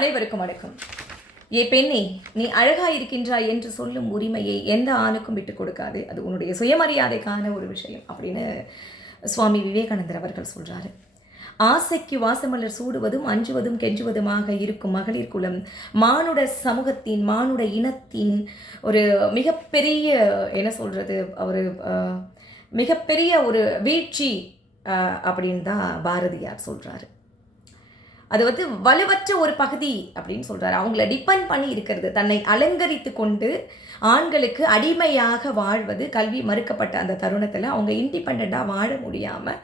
அனைவருக்கும் வணக்கம். ஏ பெண்ணே, நீ அழகா இருக்கின்றாய் என்று சொல்லும் உரிமையை எந்த ஆணுக்கும் விட்டு கொடுக்காது. அது உன்னுடைய சுயமரியாதைக்கான ஒரு விஷயம் அப்படின்னு சுவாமி விவேகானந்தர் அவர்கள் சொல்றாரு. ஆசைக்கு வாசமலர் சூடுவதும் அஞ்சுவதும் கெஞ்சுவதுமாக இருக்கும் மகளிர் குலம் மானுட சமூகத்தின் மானுட இனத்தின் ஒரு மிகப்பெரிய என்ன சொல்றது ஒரு மிகப்பெரிய ஒரு வீழ்ச்சி அப்படின்னு தான் பாரதியார் சொல்றாரு. அது வலுவற்ற ஒரு பகுதி அப்படின்னு சொல்கிறாரு. அவங்கள டிபெண்ட் பண்ணி இருக்கிறது, தன்னை அலங்கரித்து கொண்டு ஆண்களுக்கு அடிமையாக வாழ்வது, கல்வி மறுக்கப்பட்ட அந்த தருணத்தில் அவங்க இண்டிபெண்ட்டாக வாழ முடியாமல்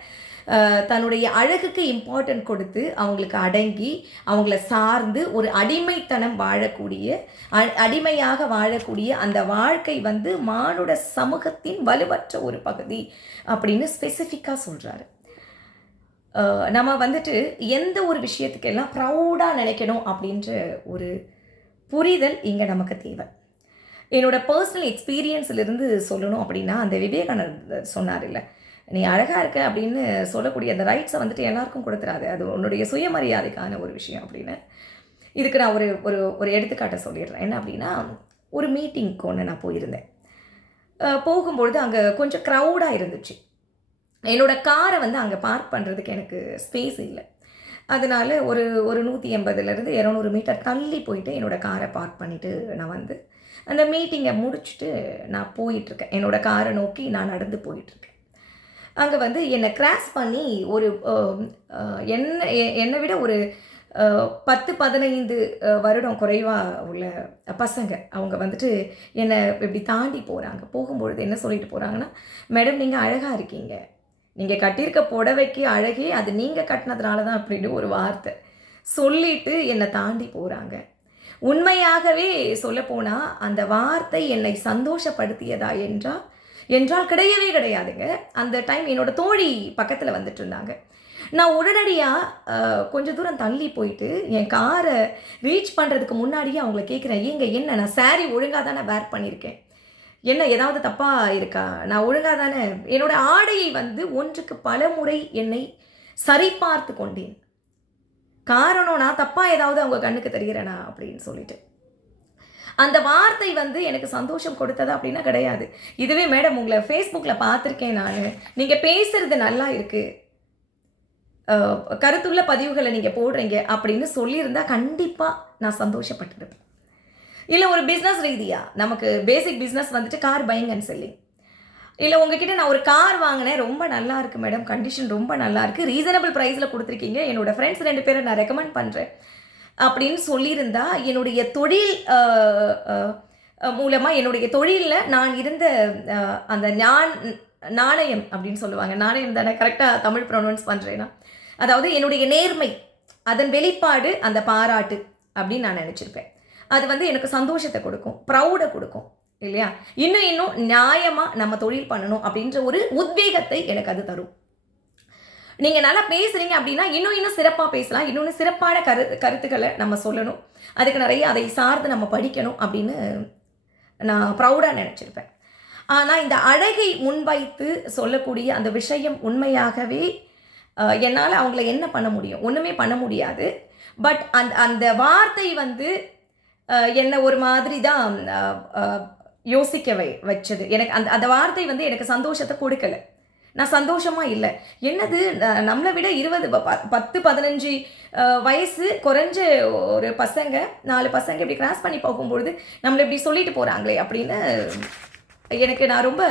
தன்னுடைய அழகுக்கு இம்பார்ட்டன்ட் கொடுத்து அவங்களுக்கு அடங்கி அவங்கள சார்ந்து ஒரு அடிமைத்தனம் வாழக்கூடிய அடிமையாக வாழக்கூடிய அந்த வாழ்க்கை மானுட சமூகத்தின் வலுவற்ற ஒரு பகுதி அப்படின்னு ஸ்பெசிஃபிக்காக சொல்கிறாரு. நம்ம எந்த ஒரு விஷயத்துக்கெல்லாம் ப்ரௌடாக நினைக்கணும் அப்படின்ற ஒரு புரிதல் இங்கே நமக்கு தேவை. என்னோட பர்சனல் எக்ஸ்பீரியன்ஸிலிருந்து சொல்லணும் அப்படின்னா, அந்த விவேகானந்தர் சொன்னார் இல்லை, நீ அழகாக இருக்க அப்படின்னு சொல்லக்கூடிய அந்த ரைட்ஸை எல்லாருக்கும் கொடுத்துறாது, அது உன்னுடைய சுயமரியாதைக்கான ஒரு விஷயம் அப்படின்னு. இதுக்கு நான் ஒரு ஒரு ஒரு எடுத்துக்காட்டை சொல்லிடுறேன். என்ன அப்படின்னா, ஒரு மீட்டிங்க்கு ஒன்று நான் போயிருந்தேன். போகும்பொழுது அங்கே கொஞ்சம் க்ரௌடாக இருந்துச்சு. என்னோடய காரை அங்கே பார்க் பண்ணுறதுக்கு எனக்கு ஸ்பேஸ் இல்லை. அதனால் ஒரு 180லேருந்து 200 மீட்டர் தள்ளி போயிட்டு என்னோடய காரை பார்க் பண்ணிவிட்டு நான் அந்த மீட்டிங்கை முடிச்சுட்டு நான் போயிட்டுருக்கேன். என்னோடய காரை நோக்கி நான் நடந்து போயிட்டுருக்கேன். அங்கே என்னை கிராஸ் பண்ணி ஒரு என்னை விட ஒரு 10-15 வருடம் குறைவாக உள்ள பசங்க அவங்க என்னை இப்படி தாண்டி போகிறாங்க. போகும்பொழுது என்ன சொல்லிட்டு போகிறாங்கன்னா, மேடம் நீங்கள் அழகாக இருக்கீங்க, நீங்கள் கட்டியிருக்க புடவைக்கு அழகே அது நீங்கள் கட்டினதுனால தான் அப்படின்னு ஒரு வார்த்தை சொல்லிட்டு என்னை தாண்டி போகிறாங்க. உண்மையாகவே சொல்லப்போனால் அந்த வார்த்தை என்னை சந்தோஷப்படுத்தியதா என்றால் கிடையவே கிடையாதுங்க. அந்த டைம் என்னோடய தோழி பக்கத்தில் வந்துட்டு இருந்தாங்க. நான் உடனடியாக கொஞ்சம் தூரம் தள்ளி போயிட்டு என் காரை ரீச் பண்ணுறதுக்கு முன்னாடியே அவங்கள கேட்குறேன், ஏங்க என்ன நான் சாரீ ஒழுங்காக தானே வேர் பண்ணியிருக்கேன், என்ன ஏதாவது தப்பாக இருக்கா, நான் ஒழுங்காக தானே, என்னோடய ஆடையை ஒன்றுக்கு பல முறை என்னை சரிபார்த்து கொண்டேன். காரணம் நான் தப்பாக ஏதாவது அவங்க கண்ணுக்கு தெரிகிறேனா அப்படின்னு சொல்லிட்டு. அந்த வார்த்தை எனக்கு சந்தோஷம் கொடுத்ததா அப்படின்னா கிடையாது. இதுவே மேடம் உங்களை ஃபேஸ்புக்கில் பார்த்துருக்கேன் நான், நீங்கள் பேசுகிறது நல்லா இருக்குது, கருத்துள்ள பதிவுகளை நீங்கள் போடுறீங்க அப்படின்னு சொல்லியிருந்தால் கண்டிப்பாக நான் சந்தோஷப்பட்டுருப்பேன். இல்லை ஒரு பிஸ்னஸ் ரீதியாக நமக்கு basic business car buying and selling, இல்லை உங்ககிட்ட நான் ஒரு கார் வாங்கினேன், ரொம்ப நல்லா இருக்குது மேடம், கண்டிஷன் ரொம்ப நல்லா இருக்குது, ரீசனபிள் ப்ரைஸில் கொடுத்துருக்கீங்க, என்னோடய ஃப்ரெண்ட்ஸ் 2 பேரை நான் ரெக்கமெண்ட் பண்ணுறேன் அப்படின்னு சொல்லியிருந்தா என்னுடைய தொழில் மூலமாக என்னுடைய தொழிலில் நான் இருந்த அந்த நாணயம் அப்படின்னு சொல்லுவாங்க, நாணயம் தானே கரெக்டாக தமிழ் ப்ரொனவுன்ஸ் பண்ணுறேன்னா, அதாவது என்னுடைய நேர்மை அதன் வெளிப்பாடு அந்த பாராட்டு அப்படின்னு நான் நினச்சிருப்பேன். அது எனக்கு சந்தோஷத்தை கொடுக்கும், ப்ரௌடை கொடுக்கும் இல்லையா, இன்னும் நியாயமாக நம்ம தொழில் பண்ணணும் அப்படின்ற ஒரு உத்வேகத்தை எனக்கு அது தரும். நீங்கள் நல்லா பேசுகிறீங்க அப்படின்னா இன்னும் சிறப்பாக பேசலாம், இன்னொன்று சிறப்பான கருத்துக்களை நம்ம சொல்லணும், அதுக்கு நிறைய அதை சார்ந்து நம்ம படிக்கணும் அப்படின்னு நான் ப்ரௌடாக நினச்சிருப்பேன். ஆனால் இந்த அழகை முன்வைத்து சொல்லக்கூடிய அந்த விஷயம் உண்மையாகவே என்னால் அவங்கள என்ன பண்ண முடியும், ஒன்றுமே பண்ண முடியாது. பட் அந்த வார்த்தை என்னை ஒரு மாதிரி தான் யோசிக்க வச்சது. எனக்கு அந்த வார்த்தை எனக்கு சந்தோஷத்தை கொடுக்கலை, நான் சந்தோஷமாக இல்லை. என்னது நம்மளை விட 10-15 வயசு குறைஞ்ச ஒரு பசங்க 4 பசங்க இப்படி கிராஸ் பண்ணி போகும்பொழுது நம்மளை இப்படி சொல்லிட்டு போகிறாங்களே அப்படின்னு எனக்கு நான் ரொம்ப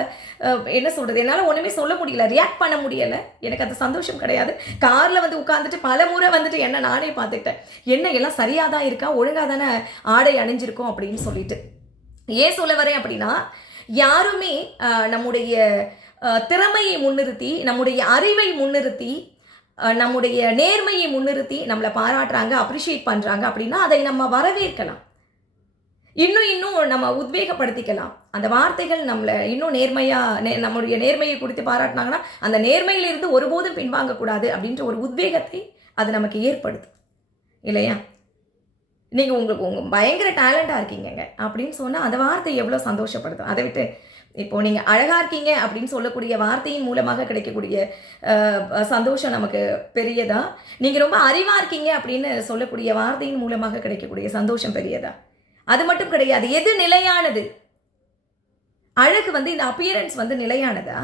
என்ன சொல்கிறது, என்னால் ஒன்றுமே சொல்ல முடியல, ரியாக்ட் பண்ண முடியலை. எனக்கு அது சந்தோஷம் கிடையாது. காரில் உட்காந்துட்டு பல முறை என்ன நானே பார்த்துக்கிட்டேன், என்ன எல்லாம் சரியாக தான் இருக்கா, ஒழுங்காக தானே ஆடை அணிஞ்சிருக்கோம் அப்படின்னு சொல்லிட்டு. ஏன் சொல்ல வரேன் அப்படின்னா, யாருமே நம்முடைய திறமையை முன்னிறுத்தி, நம்முடைய அறிவை முன்னிறுத்தி, நம்முடைய நேர்மையை முன்னிறுத்தி நம்மளை பாராட்டுறாங்க, அப்ரிஷியேட் பண்ணுறாங்க அப்படின்னா அதை நம்ம வரவேற்கலாம், இன்னும் நம்ம உத்வேகப்படுத்திக்கலாம். அந்த வார்த்தைகள் நம்மளை இன்னும் நேர்மையாக நம்முடைய நேர்மையை குறித்து பாராட்டினாங்கன்னா அந்த நேர்மையிலிருந்து ஒருபோதும் பின்வாங்கக்கூடாது அப்படின்ற ஒரு உத்வேகத்தை அது நமக்கு ஏற்படுத்தும் இல்லையா. நீங்கள் உங்களுக்கு பயங்கர டேலண்டாக இருக்கீங்க அப்படின்னு சொன்னால் அந்த வார்த்தை எவ்வளோ சந்தோஷப்படுத்தும். அதை விட்டு இப்போது நீங்கள் அழகாக இருக்கீங்க அப்படின்னு சொல்லக்கூடிய வார்த்தையின் மூலமாக கிடைக்கக்கூடிய சந்தோஷம் நமக்கு பெரியதா? நீங்கள் ரொம்ப அறிவாக இருக்கீங்க அப்படின்னு சொல்லக்கூடிய வார்த்தையின் மூலமாக கிடைக்கக்கூடிய சந்தோஷம் பெரியதா? அது மட்டும் கிடையாது. எது நிலையானது? அழகு வந்து இந்த அப்பியரன்ஸ் வந்து நிலையானதா?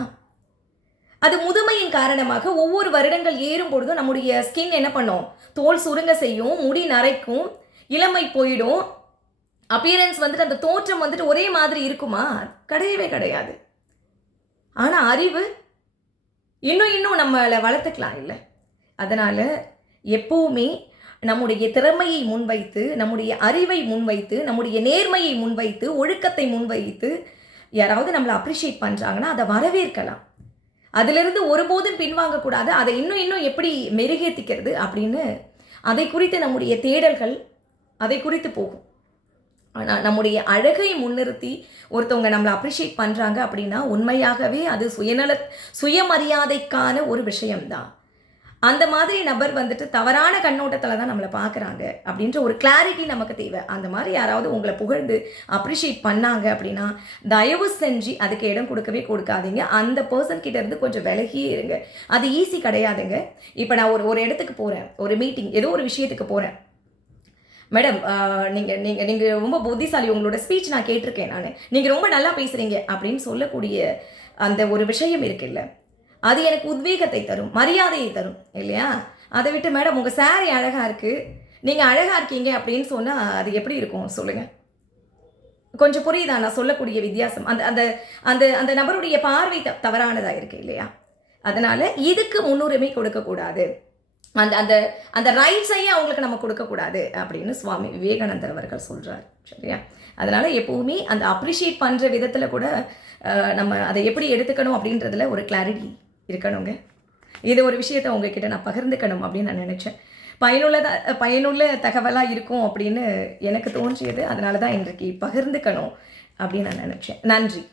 அது முதுமையின் காரணமாக ஒவ்வொரு வருடங்கள் ஏறும் பொழுதும் நம்முடைய ஸ்கின் என்ன பண்ணும்? தோல் சுருங்க செய்யும், முடி நரைக்கும், இளமை போயிடும். அப்பியரன்ஸ் வந்துட்டு அந்த தோற்றம் வந்துட்டு ஒரே மாதிரி இருக்குமா? கிடையவே கிடையாது. ஆனால் அறிவு இன்னும் நம்மளை வளர்த்துக்கலாம் இல்லை? அதனால் எப்போவுமே நம்முடைய திறமையை முன்வைத்து, நம்முடைய அறிவை முன்வைத்து, நம்முடைய நேர்மையை முன்வைத்து, ஒழுக்கத்தை முன்வைத்து யாராவது நம்மளை அப்ரிஷியேட் பண்ணுறாங்கன்னா அதை வரவேற்கலாம். அதிலிருந்து ஒருபோதும் பின்வாங்கக்கூடாது. அதை இன்னும் எப்படி மெருகேற்றிக்கிறது அப்படின்னு அதை குறித்து நம்முடைய தேடல்கள் அதை குறித்து போகும். ஆனால் நம்முடைய அழகை முன்னிறுத்தி ஒருத்தவங்க நம்மளை அப்ரிஷியேட் பண்ணுறாங்க அப்படின்னா உண்மையாகவே அது சுயமரியாதைக்கான ஒரு விஷயம்தான். அந்த மாதிரி நபர் வந்துட்டு தவறான கண்ணோட்டத்தில் தான் நம்மளை பார்க்குறாங்க அப்படின்ற ஒரு கிளாரிட்டி நமக்கு தேவை. அந்த மாதிரி யாராவது உங்களை புகழ்ந்து அப்ரிஷியேட் பண்ணாங்க அப்படின்னா தயவு செஞ்சு அதுக்கு இடம் கொடுக்கவே கொடுக்காதீங்க. அந்த பர்சன் கிட்ட இருந்து கொஞ்சம் விலகியே இருங்க. அது ஈஸி கிடையாதுங்க. இப்போ நான் ஒரு இடத்துக்கு போகிறேன், ஒரு மீட்டிங், ஏதோ ஒரு விஷயத்துக்கு போகிறேன். மேடம், நீங்கள் ரொம்ப புத்திசாலி, உங்களோட ஸ்பீச் நான் கேட்டிருக்கேன், நீங்கள் ரொம்ப நல்லா பேசுகிறீங்க அப்படின்னு சொல்லக்கூடிய அந்த ஒரு விஷயம் இருக்குல்ல, அது எனக்கு உத்வேகத்தை தரும், மரியாதையை தரும் இல்லையா? அதை விட்டு மேடம் உங்கள் சாரி அழகாக இருக்குது, நீங்கள் அழகாக இருக்கீங்க அப்படின்னு சொன்னால் அது எப்படி இருக்கும் சொல்லுங்கள்? கொஞ்சம் புரியுதா நான் சொல்லக்கூடிய வித்தியாசம்? அந்த அந்த அந்த அந்த நபருடைய பார்வை தவறானதாக இருக்குது இல்லையா? அதனால் இதுக்கு முன்னுரிமை கொடுக்கக்கூடாது. அந்த அந்த அந்த ரைட்ஸையே அவங்களுக்கு நம்ம கொடுக்கக்கூடாது அப்படின்னு சுவாமி விவேகானந்தர் அவர்கள் சொல்கிறார். சரியா? அதனால் எப்போவுமே அந்த அப்ரிஷியேட் பண்ணுற விதத்தில் கூட நம்ம அதை எப்படி எடுத்துக்கணும் அப்படின்றதுல ஒரு கிளாரிட்டி இருக்கணுங்க. இது ஒரு விஷயத்தை உங்ககிட்ட நான் பகிர்ந்துக்கணும் அப்படின்னு நான் நினச்சேன். பயனுள்ள தகவலாக இருக்கும் அப்படின்னு எனக்கு தோன்றியது. அதனால தான் இன்றைக்கு பகிர்ந்துக்கணும் அப்படின்னு நான் நினச்சேன். நன்றி.